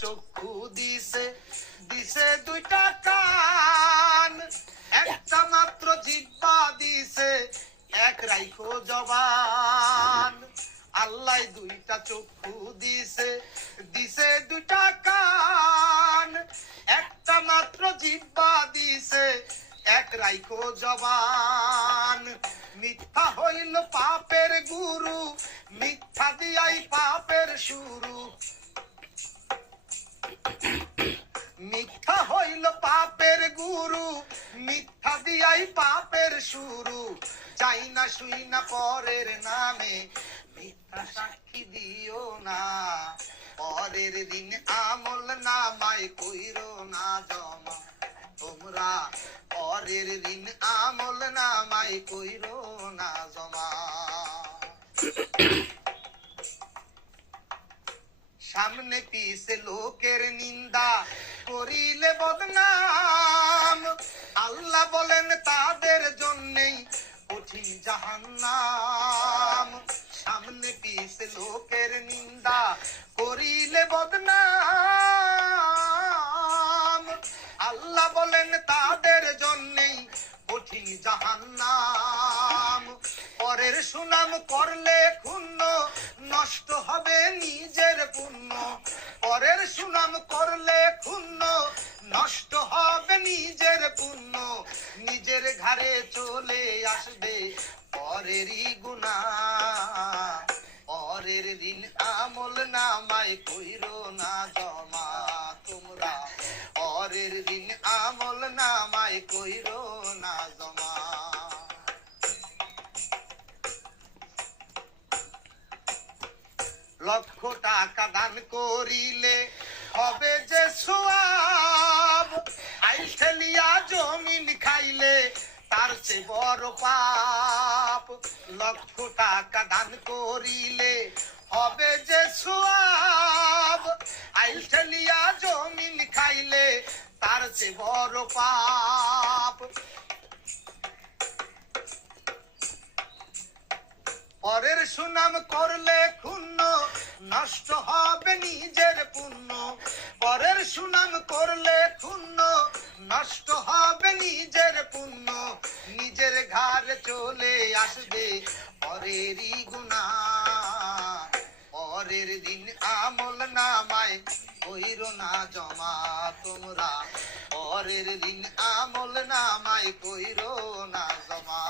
চক্ষু দিছে দিছে দুইটা কান, একটা মাত্র জিহ্বা দিছে এক রাইখো জবান। আল্লাহ দুইটা চক্ষু দিছে দিছে দুইটা কান, একটা মাত্র জিহ্বা দিছে এক রাইখো জবান। মিথ্যা হইল পাপের গুরু, মিথ্যা দিয়াই পাপের শুরু। মিথ্যা হইল পাপের গুরু, মিথ্যা দিয়াই পাপের শুরু। চাই না শুই না পরের নামে মিথ্যা সাক্ষী দিও না, পরের দিন আমল নামায় কইরো না জমা তোমরা, পরের দিন আমল নামায় কইরো না জমা। সামনে পিছে লোকের নিন্দা করিলে বদনাম, আল্লাহ বলেন তাদের জন্যই কঠিন জাহান্নাম। সামনে পিছে লোকের নিন্দা করিলে বদনাম, আল্লাহ বলেন তাদের জন্যই কঠিন জাহান্নাম। পরের সুনাম করলে ক্ষুণ্ণ নষ্ট হবে নিজের পুণ্য, পরের সুনাম করলে ক্ষুণ্ণ নষ্ট হবে নিজের পুণ্য। নিজের ঘাড়ে চলে আসবে পরেরই গুনাহ, পরের দিন আমল নামায় কইরো না জমা তোমরা, পরের দিন আমল নামায় কইরো না জমা। লক্ষ টাকা দান করিলে হবে যে সওয়াব, আইল ঠেলিয়া জমিন খাইলে তার চেয়ে বড় পাপ। লক্ষ টাকা দান করিলে হবে যে সওয়াব, আইল ঠেলিয়া জমিন খাইলে তার চেয়ে বড় পাপ। পরের সুনাম করলে ক্ষুণ্ণ নষ্ট হবে নিজের পুণ্য, পরের সুনাম করলে ক্ষুণ্ণ নষ্ট হবে নিজের পুণ্য। নিজের ঘাড়ে চলে আসবে পরেরই গুনাহ, পরের দিন আমল নামায় কইরো না জমা তোমরা, পরের দিন আমল নামায় কইরো না জমা।